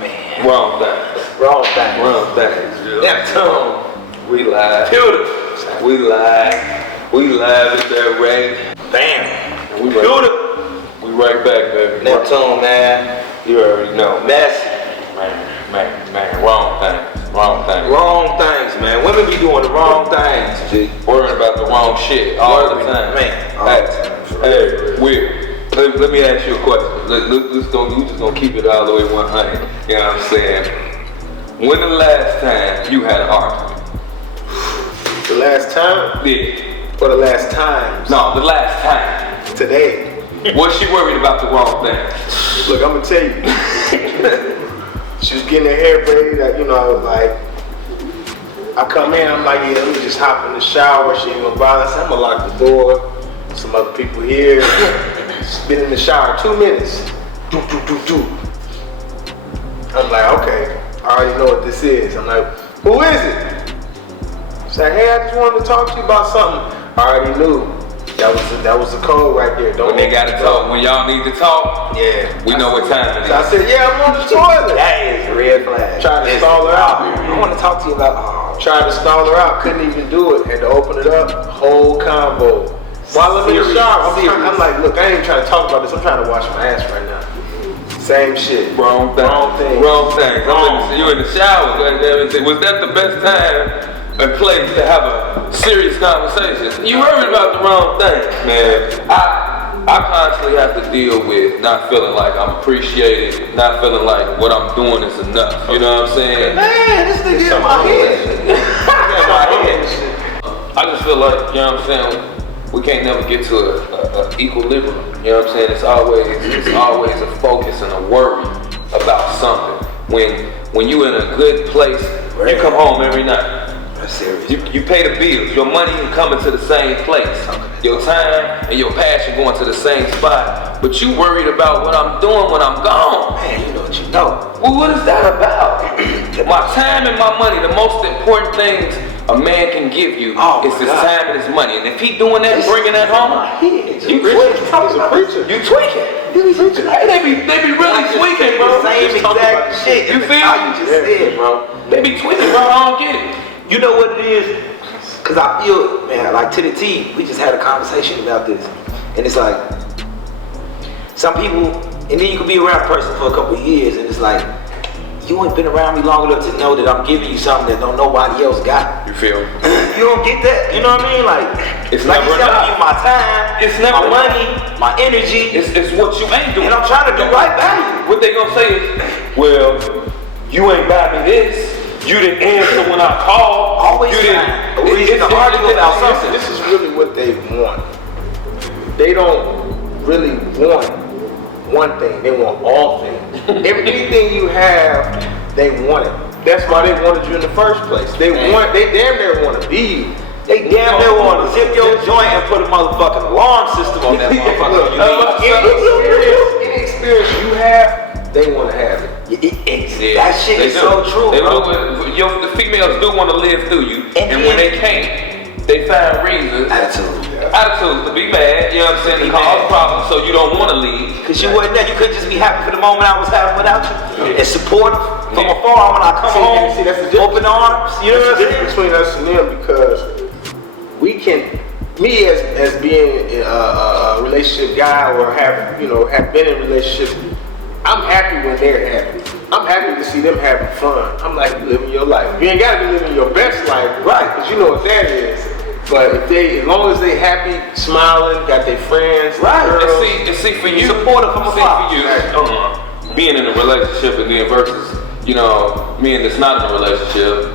man. Wrong thing. Neptune. We live. Computer. We live. We live at that rate. Bam. We right back, baby. Neptune, man. You already know. Messy. Man. Wrong things. Wrong things, man. Women be doing the wrong things, G. Worrying about the wrong shit all the time. Man, all the time. Hey, weird. Let me ask you a question. We just gonna keep it all the way 100. You know what I'm saying? When the last time you had an argument? The last time? Yeah. Or the last times? No, the last time. Today. Was she worried about the wrong thing? Look, I'm gonna tell you. She was getting her hair braided, you know, like, I come in, I'm like, yeah, let me just hop in the shower. She ain't gonna bother. I said, I'm gonna lock the door. Some other people here. She's been in the shower 2 minutes. Do. I'm like, okay, I already know what this is. I'm like, who is it? She's like, hey, I just wanted to talk to you about something. I already knew. That was the code right there. When they gotta talk, when y'all need to talk, yeah, we know what time it is. So I said, yeah, I'm on the toilet. That is a red flag. Tried to stall her out. I want to talk to you about. Tried to stall her out, couldn't even do it. Had to open it up, whole combo. While I'm in the shower, I'm like, look, I ain't even trying to talk about this. I'm trying to wash my ass right now. Same shit. Wrong thing. You in the shower. Was that the best time and place to have a serious conversation? You worried about the wrong thing, man. I constantly have to deal with not feeling like I'm appreciated, not feeling like what I'm doing is enough. You know what I'm saying? Man, this nigga in my head. I just feel like, you know what I'm saying, we can't never get to a equilibrium. You know what I'm saying? It's always a focus and a worry about something. When you in a good place, you come home every night. That's serious. You pay the bills. Your money is coming to the same place. Your time and your passion going to the same spot. But you worried about what I'm doing when I'm gone. Man, you know what you know. Well, what is that about? My time and my money, the most important things a man can give you is his time and his money. And if he doing that, bringing that home, you tweaking. You tweaking. Hey, they be really tweaking, bro. Same exact shit. You feel how you just said, bro. They be tweaking, bro. I don't get it. You know what it is? Cause I feel, man, like to the T, we just had a conversation about this. And it's like, some people, and then you can be around a person for a couple of years and it's like, you ain't been around me long enough to know that I'm giving you something that nobody else got. You feel? You don't get that? You know what I mean? Like, it's like never you telling me my time, it's never my money, my energy. It's what you ain't doing. And I'm trying to do right by you. What they gonna say is, well, you ain't buy me this. You didn't answer when I called. Always you didn't. It's an argument about something. This is really what they want. They don't really want one thing. They want all things. Everything you have, they want it. That's why they wanted you in the first place. They damn near want to be you. They damn near want to zip your joint and put a motherfucking alarm system on that motherfucker. Any experience you have, they want to have it. That shit is so true, bro. The females do want to live through you, and when they can't, they find reasons. Attitudes to be mad. You know what I'm saying? To cause problems, so you don't want to leave. Cause you wasn't there. You couldn't just be happy for the moment I was having without you, and supportive from afar when I come home. See, that's the difference. Open arms. You know what I'm saying? That's the difference between us and them because we can. Me as being a relationship guy or have been in relationships. I'm happy when they're happy. I'm happy to see them having fun. I'm like, you living your life. You ain't gotta be living your best life, right? Because you know what that is. But as long as they happy, smiling, got their friends, right? Girls, and see for you, supportive from afar. For you, being in a relationship and then versus, me and that's not in a relationship.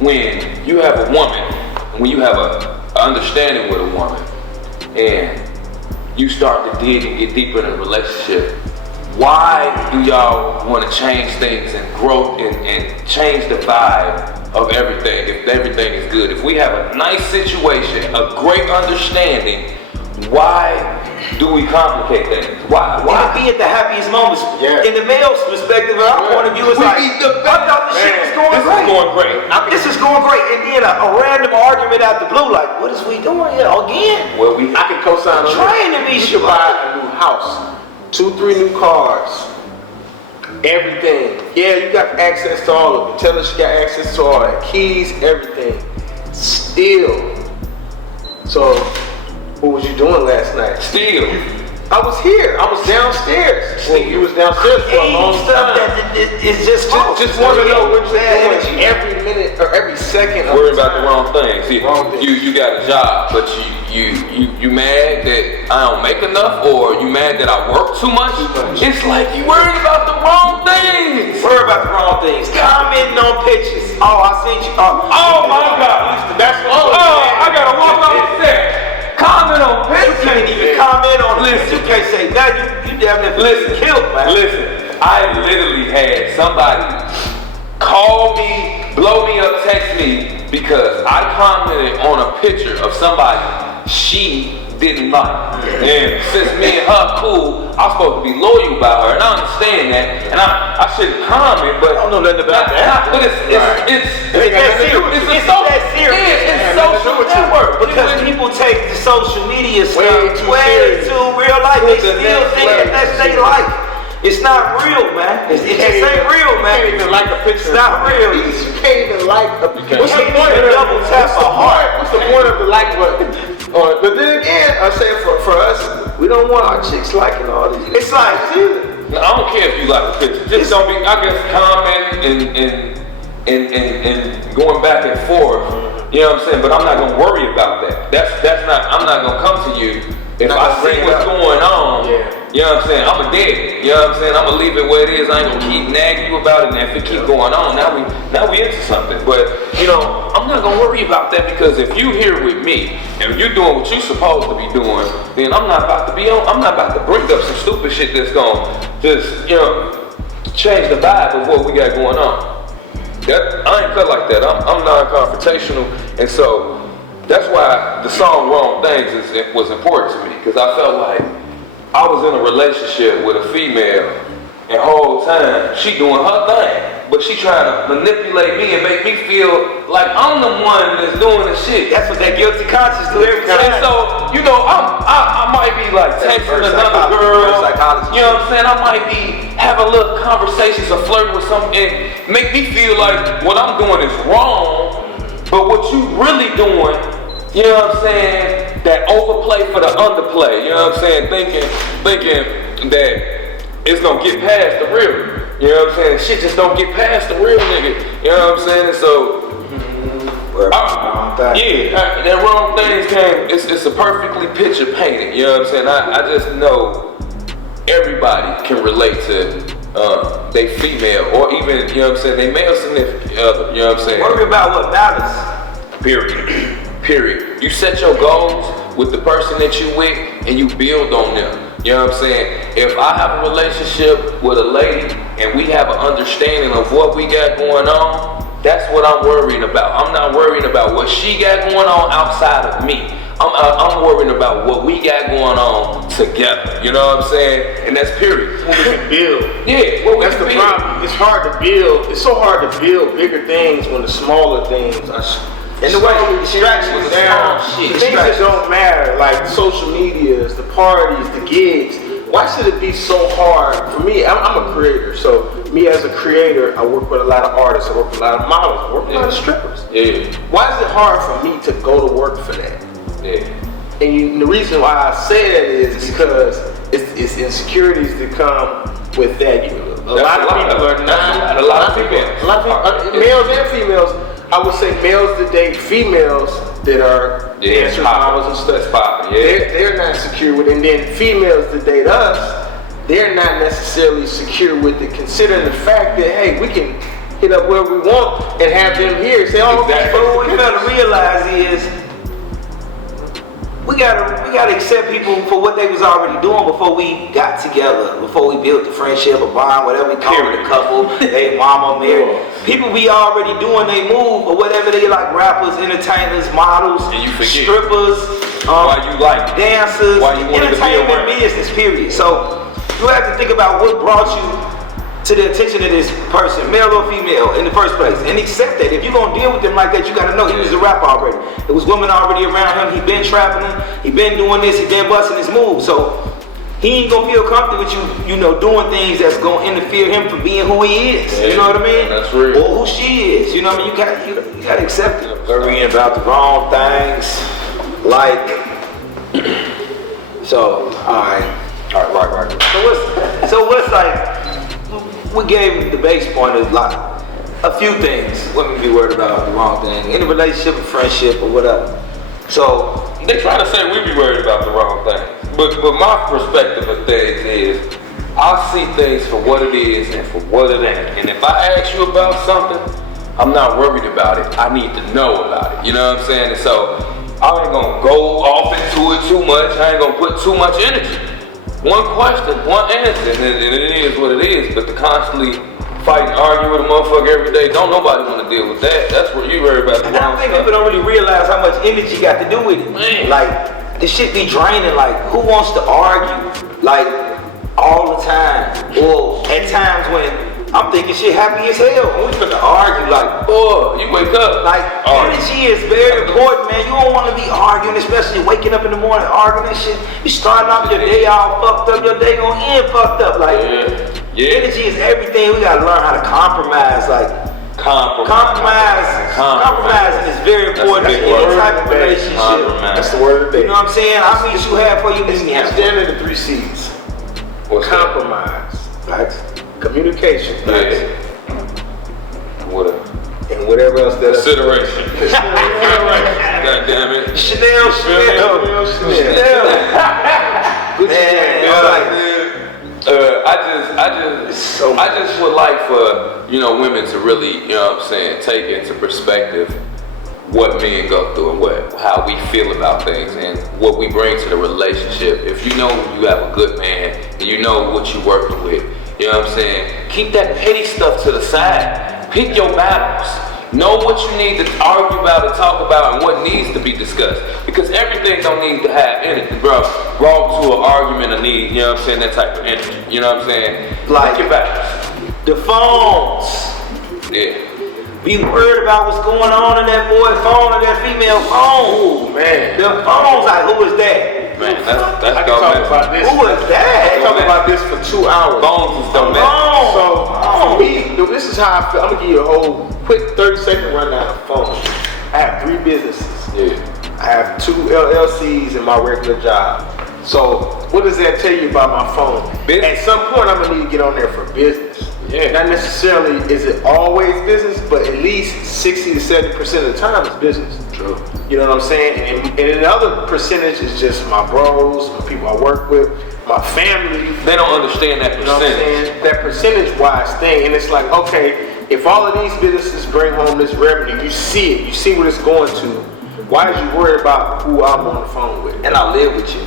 When you have a woman, when you have a understanding with a woman, and you start to dig and get deeper in a relationship. Why do y'all want to change things and grow and change the vibe of everything if everything is good? If we have a nice situation, a great understanding, why do we complicate things? Why? It be at the happiest moments. Yeah. In the male's perspective, our point of view is like, I thought this shit was going great. This is going great. And then a random argument out the blue, like, what is we doing here again? Well, I can co-sign on trying to be you should buy a new house. 2-3 new cars. everything. Yeah, you got access to all of it. Tell us you got access to all that. Keys, everything. Still. So, what was you doing last night? Still. I was here. I was downstairs. Well, you was downstairs for a long stuff time. it's just Just want to know what you're doing every minute or every second. Worry about the wrong thing. See, Wrong thing. you got a job, but you mad that I don't make enough, or you mad that I work too much? It's like you worried about the wrong things. Worry about the wrong things. Commenting on pictures. Oh, I sent you. Oh my God. That's Oh, I gotta walk off the set. Comment on You pictures. can't even comment on it. Listen. You can't say nothing. You damn near Listen, killed, man. Listen, I literally had somebody call me, blow me up, text me because I commented on a picture of somebody she didn't like. And since me and her cool, I'm supposed to be loyal about her, and I understand that. And I shouldn't comment, but I don't know nothing about that. But it's that serious. It's that serious. It's social network. Because people take the social media Way stuff too way serious. too real life. They To the still next think that that's their life. It's not real, man. It just ain't real, man. You can't even like a picture. It's not real. You can't even like a picture. What's the point of double tap a heart? What's the point of the like button? But then again, I say for us, we don't want our chicks liking all these. It's like, I don't care if you like the picture. Just don't be, I guess, commenting and going back and forth. You know what I'm saying? But I'm not gonna worry about that. That's not. I'm not gonna come to you if I see what's going on. Yeah. You know what I'm saying? I'm a dead. You know what I'm saying? I'm gonna leave it where it is. I ain't gonna keep nagging you about it. And if it keep going on, now we into something. But you know, I'm not gonna worry about that because if you here with me and you're doing what you're supposed to be doing, then I'm not about to bring up some stupid shit that's gonna just change the vibe of what we got going on. I ain't cut like that. I'm non-confrontational, and so that's why the song "Wrong Things" was important to me because I felt like I was in a relationship with a female, and the whole time she doing her thing, but she trying to manipulate me and make me feel like I'm the one that's doing the shit. That's what that guilty conscience do every time. And so, I might be like texting another girl. You know what I'm saying? I might be having little conversations or flirting with something and make me feel like what I'm doing is wrong, but what you really doing, you know what I'm saying, that overplay for the underplay, you know what I'm saying, thinking that it's gonna get past the real, you know what I'm saying, shit just don't get past the real nigga, you know what I'm saying, and so, that wrong things came, it's a perfectly picture painted, you know what I'm saying, I just know everybody can relate to they female or even, you know what I'm saying, they male significant other, you know what I'm saying. Worry about what matters. Period. You set your goals with the person that you with and you build on them. You know what I'm saying? If I have a relationship with a lady and we have an understanding of what we got going on, that's what I'm worrying about. I'm not worrying about what she got going on outside of me. I'm worrying about what we got going on together. You know what I'm saying? And that's period. what we can build. Yeah, that's the problem. It's hard to build. It's so hard to build bigger things when the smaller things are. And the way distractions down, things that don't matter, like social medias, the parties, the gigs. Why should it be so hard? For me, I'm a creator, so me as a creator, I work with a lot of artists, I work with a lot of models, I work with a lot of strippers. Yeah. Why is it hard for me to go to work for that? Yeah. And the reason why I say that is because it's insecurities that come with that. A lot of people are not. A lot of females. A lot of males and females. I would say males that date females that are dancers, models, and stuff. They're not secure with it. And then females that date us, they're not necessarily secure with it, considering the fact that, hey, we can hit up where we want and have them here. Say, oh, exactly. But what we gotta realize is we gotta accept people for what they was already doing before we got together, before we built the friendship, a bond, whatever we call it, a couple, they mama, married. People be already doing they move or whatever they like, rappers, entertainers, models, and you forget strippers, why you like dancers, why you entertainment business, period. So you have to think about what brought you to the attention of this person, male or female, in the first place, and accept that. If you're gonna deal with them like that, you gotta know he was a rapper already. There was women already around him. He been trapping, he been doing this, he been busting his moves. So he ain't gonna feel comfortable with you, doing things that's gonna interfere him from being who he is. Yeah, you know what I mean? that's real. Or who she is. You know what I mean? You gotta accept it. Worrying about the wrong things. Like, So, alright. right. So what's like, we gave the base point of like a few things women be worried about the wrong thing in a relationship or friendship or whatever. So They try to say we be worried about the wrong thing. But my perspective of things is, I see things for what it is and for what it ain't. And if I ask you about something, I'm not worried about it. I need to know about it. You know what I'm saying? And so I ain't gonna go off into it too much. I ain't gonna put too much energy. One question, one answer, and it is what it is. But to constantly fight and argue with a motherfucker every day, don't nobody want to deal with that. That's what you worry about. and I don't think people don't really realize how much energy got to do with it. Man. Like this shit be draining. Like who wants to argue? Like all the time. Or at times when I'm thinking shit happy as hell. When we finna argue, like, Boy, you wake up. like energy is very important, man. You don't want to be arguing, especially waking up in the morning arguing and shit. You starting off your day all fucked up, your day gonna end fucked up. Like, Yeah. energy is everything. We gotta learn how to compromise. Like, compromising is very important in any type of relationship. That's the word of the day. You know what I'm saying? I meet you halfway, you meet me It's halfway. down to the 3 C's. What's that? Compromise, Facts. communication, Yeah. Whatever. and whatever else that Consideration. God damn it. Chanel. Man, I just would like for, women to really, take into perspective what men go through and how we feel about things and what we bring to the relationship. If you know you have a good man and you know what you're working with, you know what I'm saying? Keep that petty stuff to the side. Pick your battles. Know what you need to argue about and talk about and what needs to be discussed. Because everything don't need to have energy, bro. Brought to an argument or need, you know what I'm saying, that type of energy. You know what I'm saying? Like- Pick your battles. the phones. Yeah. Be worried about what's going on in that boy phone or that female phone. Oh man, The phone's like, who is that? Man, that's I can talk about this. Who is I can that? talk about this for 2 hours. Phones is dumb. So for me, this is how I feel. I'm gonna give you a whole quick 30-second rundown of phones. I have 3 businesses. Yeah. I have 2 LLCs in my regular job. So what does that tell you about my phone? Business. At some point, I'm gonna need to get on there for business. Yeah. Not necessarily is it always business, but at least 60 to 70% of the time it's business. True. You know what I'm saying? And another percentage is just my bros, my people I work with, my family. They don't understand that You know what I'm percentage. saying? That percentage-wise thing, and it's like, okay, if all of these businesses bring home this revenue, you see it, you see what it's going to. Why is you worried about who I'm on the phone with? And I live with you.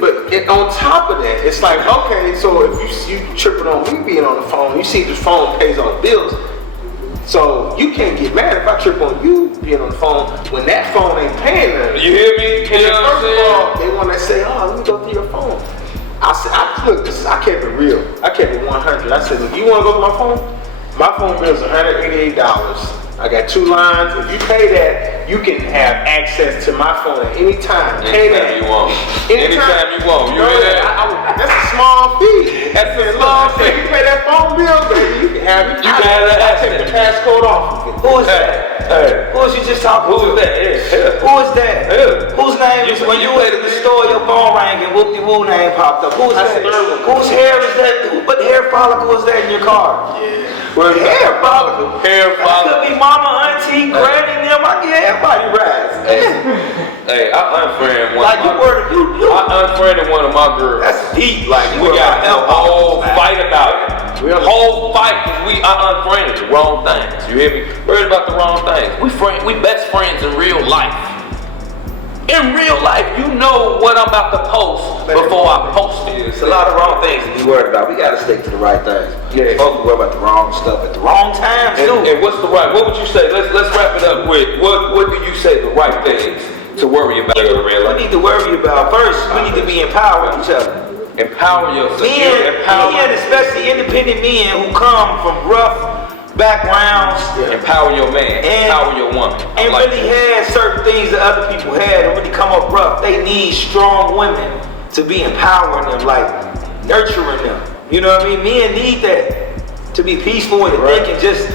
But on top of that, it's like, okay, so if you tripping on me being on the phone, you see this phone pays all the bills. So you can't get mad if I trip on you being on the phone when that phone ain't paying nothing. You hear me? And You know what I'm first of saying? all, they want to say, oh, let me go through your phone. I said, look, I kept it real. I kept it 100. I said, look, you want to go to my phone? My phone bill is $188. I got 2 lines. If you pay that, you can have access to my phone at any time. Pay that. Anytime you want. Anytime you want. You hear that? That's a small fee. That's a small If you fee. pay that phone bill, baby, you can have it. You can have that I take the passcode off. Who is that? Hey. Who is you just talking Who to? is that? Yeah. Who is that? Yeah. Whose name is when you went to the store, your phone rang and whoop-de-woo name popped up? Who is That's that? the third one. Whose hair is that? What hair follicle is that in your car? Well, Hair follicle. Hair That follicle. could be mama, auntie, granny, them. I get everybody rides. Hey, I unfriended one Like of you my were, you. I unfriended one of my girls. That's deep. Like You we were got a about whole help. fight about it. Whole fight because I unfriended the wrong things. You hear me? Worried about the wrong things. We best friends in real life. In real life, you know what I'm about to post before I post it. It's a lot of wrong things to be worried about. We gotta stick to the right things. Yeah. Folks worry about the wrong stuff at the wrong times too. And what's the right? What would you say? Let's wrap it up with what do you say the right things to worry about in real We life? need to worry about first. We need to be empowered with each other. Empower yourself. Men, especially independent men who come from rough backgrounds Empower your man. Empower your woman. I and like really that. had certain things that other people had and really come up rough. They need strong women to be empowering them, like nurturing them. You know what I mean? Men need that to be peaceful and to think and just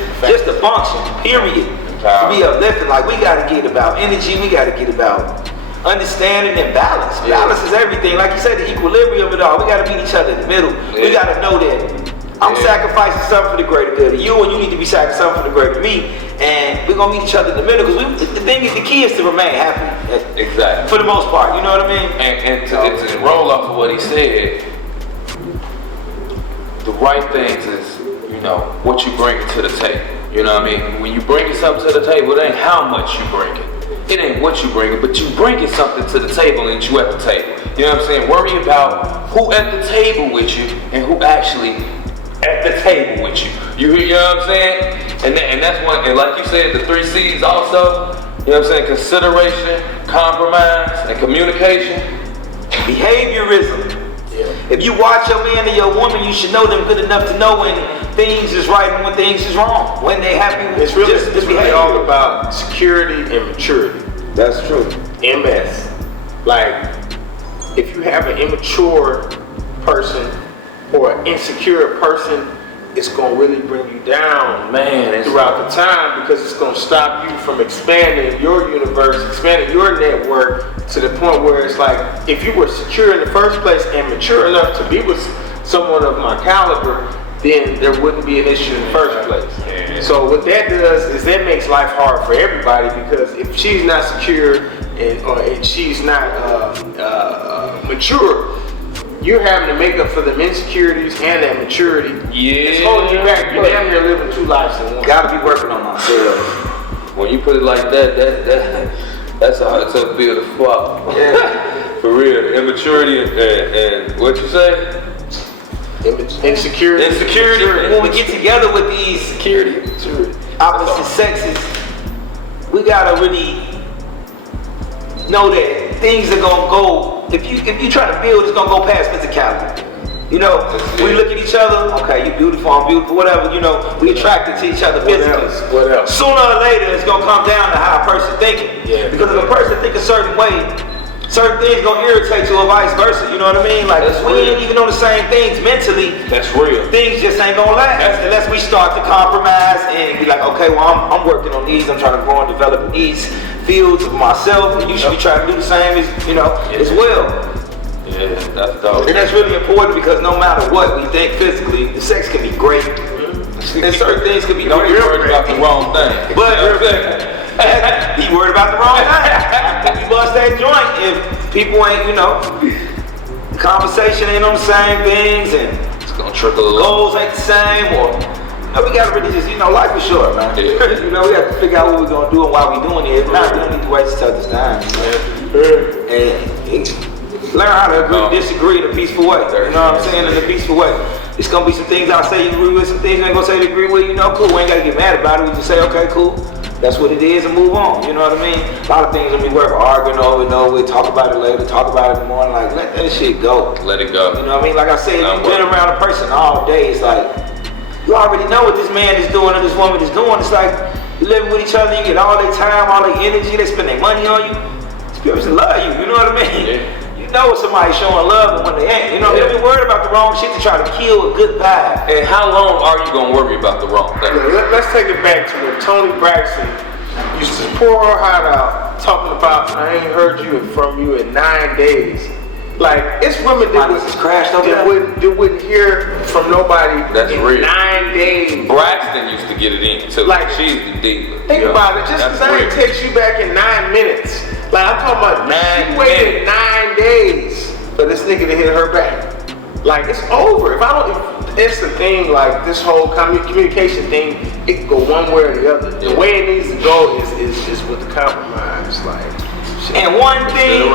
to function, period. To be uplifting. Like we gotta get about energy, we gotta get about understanding and balance. Balance is everything. Like you said, the equilibrium of it all. We gotta meet each other in the middle. We gotta know that I'm sacrificing something for the greater good of you, and you need to be sacrificing something for the greater of me, and we're gonna meet each other in the middle. Because the key is to remain happy. Exactly. For the most part, you know what I mean? And to roll off of what he said, the right things is, you know, what you bring to the table. You know what I mean? When you bring something to the table, it ain't how much you bring it. It ain't what you bring it, but you bringing something to the table and you at the table. You know what I'm saying? Worry about who at the table with you and who actually at the table with you. You know what I'm saying? And that's one, and like you said, the 3 C's also, you know what I'm saying? Consideration, compromise, and communication. Behaviorism. If you watch your man or your woman, you should know them good enough to know when things is right and when things is wrong. When they happy with it's really all about security and maturity. That's true. MS. Like, if you have an immature person or an insecure person, it's gonna really bring you down, man, throughout the time, because it's gonna stop you from expanding your universe, expanding your network to the point where it's like, if you were secure in the first place and mature enough to be with someone of my caliber, then there wouldn't be an issue in the first place. So what that does is that makes life hard for everybody, because if she's not secure and she's not mature, you're having to make up for them insecurities and that maturity. It's holding you back. You're damn near living 2 lives in one. Gotta be working on myself. When you put it like that's a hard to feel the fuck. Yeah. For real. Immaturity and what you say? Insecurity. When we get together with these opposite sexes, we gotta really know that things are gonna go. If you try to build, it's gonna go past physicality. You know, we look at each other. Okay, you beautiful, I'm beautiful, whatever. You know, we attracted to each other physically. What else? Sooner or later, it's gonna come down to how a person thinking. Yeah. Because if a person think a certain way, certain things gonna irritate you, or vice versa. You know what I mean? Like we ain't even on the same things mentally. That's real. Things just ain't gonna last unless we start to compromise and be like, okay, well, I'm working on these. I'm trying to grow and develop in these fields of myself, and you should be trying to do the same as as well. Yeah, that's dope. And that's really important, because no matter what we think physically, the sex can be great, and certain things can be Don't great. be worried about the wrong thing. But he worried about the wrong thing. We bust that joint if people ain't, conversation ain't on the same things, and It's gonna trickle along. goals ain't the same, or we gotta really just, life is short, man. Yeah. We have to figure out what we're gonna do and why we're doing it. If not, we don't need to waste each other's time. And learn how to agree, disagree in a peaceful way. You know what I'm saying? In a peaceful way. It's gonna be some things I'll say you agree with, some things you ain't gonna say you agree with. Cool. We ain't gotta get mad about it. We just say, okay, cool. That's what it is, and move on. You know what I mean? A lot of things when we work arguing over and over, we talk about it later, talk about it in the morning. Like, let that shit go. Let it go. You know what I mean? Like I said, if you've been around a person all day, it's like, you already know what this man is doing or this woman is doing. It's like, you living with each other, you get all their time, all their energy, they spend their money on you. This person love you, you know what I mean? Yeah. You know when somebody's showing love and when they ain't. You don't be worried about the wrong shit to try to kill a good vibe. And how long are you gonna worry about the wrong thing? Let's take it back to when Tony Braxton used to pour her heart out, talking about, I ain't heard you from you in 9 days. Like, it's women that wouldn't hear from nobody in real. 9 days. Braxton used to get it in too. Like, she's the diva. Think about it, just because I didn't text you back in 9 minutes. Like, I'm talking about 9 waited 9 days for this nigga to hit her back. Like, it's over. It's the thing, like, this whole communication thing, it can go one way or the other. The way it needs to go is with the compromise. Like, shit. And one thing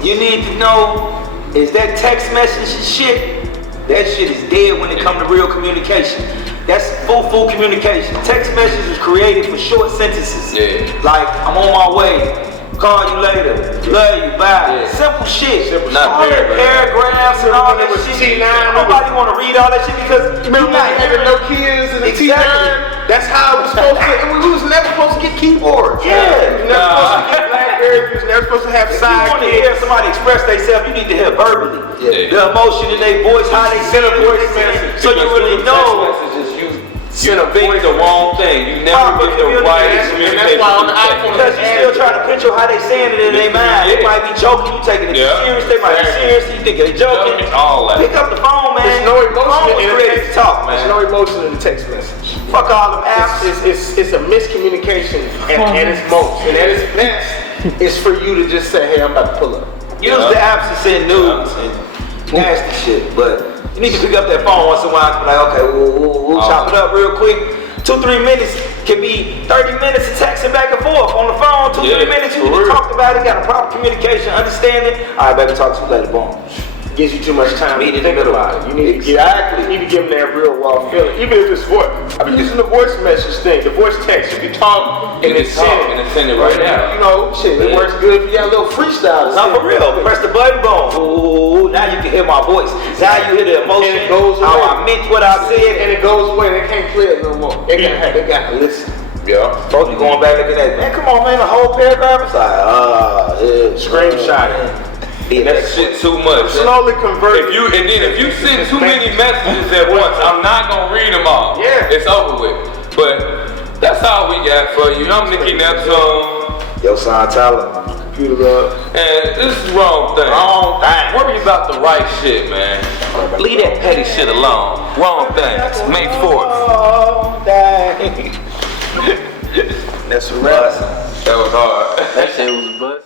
you need to know is that text message shit, that shit is dead when it comes to real communication. That's full communication. Text message was created for short sentences. Yeah. Like, I'm on my way, call you later, love you, bye. Simple shit. Not all that paragraphs and all that shit. T9. Nobody want to read all that shit because Remember not having no kids in the T9? That's how it was supposed to. And we was never supposed to get keyboards. Yeah. We was never supposed to get BlackBerry. We was never supposed to have If you want to hear sidekicks. somebody express themselves, you need to hear verbally. Yeah. The emotion in their voice, how they send a voice message. So you really know. You think the wrong thing. You never get the right communication. why on the iPhone, Because you still trying to picture how they saying it in their mind. They might be joking, you taking it serious. They might be serious, you think they joking. All that. Pick up the phone, man. There's no emotion Phone was in ready the to talk, man. There's no emotion in the text message. Fuck all them apps. It's a miscommunication at its most. And at its best, it's for you to just say, hey, I'm about to pull up. Use the apps to send nudes and nasty shit, but you need to pick up that phone once in a while and be like, okay, we'll chop it up real quick. 2-3 minutes can be 30 minutes of texting back and forth on the phone. 2-3 minutes, you can talk about it, got a proper communication, understanding. All right, baby, talk to you later, boom. Gives you too much time Meet to in the think middle. about it. You need to give them that real raw feeling, even if it's voice. I've been using the voice message thing, the voice text. You can talk and then send it right now. You know, shit, it works good if you got a little freestyle. No, for real. Press the button, boom. Ooh, now you can hear my voice. Now you hear the emotion, And it goes how away. I meant what I said. And it goes away. They can't play it no more. They got to listen. Yeah. Supposed to be going back looking at, man, come on, man, the whole paragraph. It's like, Screenshot it. That shit too much. Slowly convert. If you send too many messages at once, I'm not gonna read them all. Yeah. It's over with. But that's all we got for you. I'm Nicky Neptune. Yoson, Tala. Computer Luv. And this is the wrong thing. Wrong thing. Worry about the right shit, man. Leave that petty shit alone. Wrong thing. May 4th. Wrong thing. That's a wrap. That was hard. That shit was butt.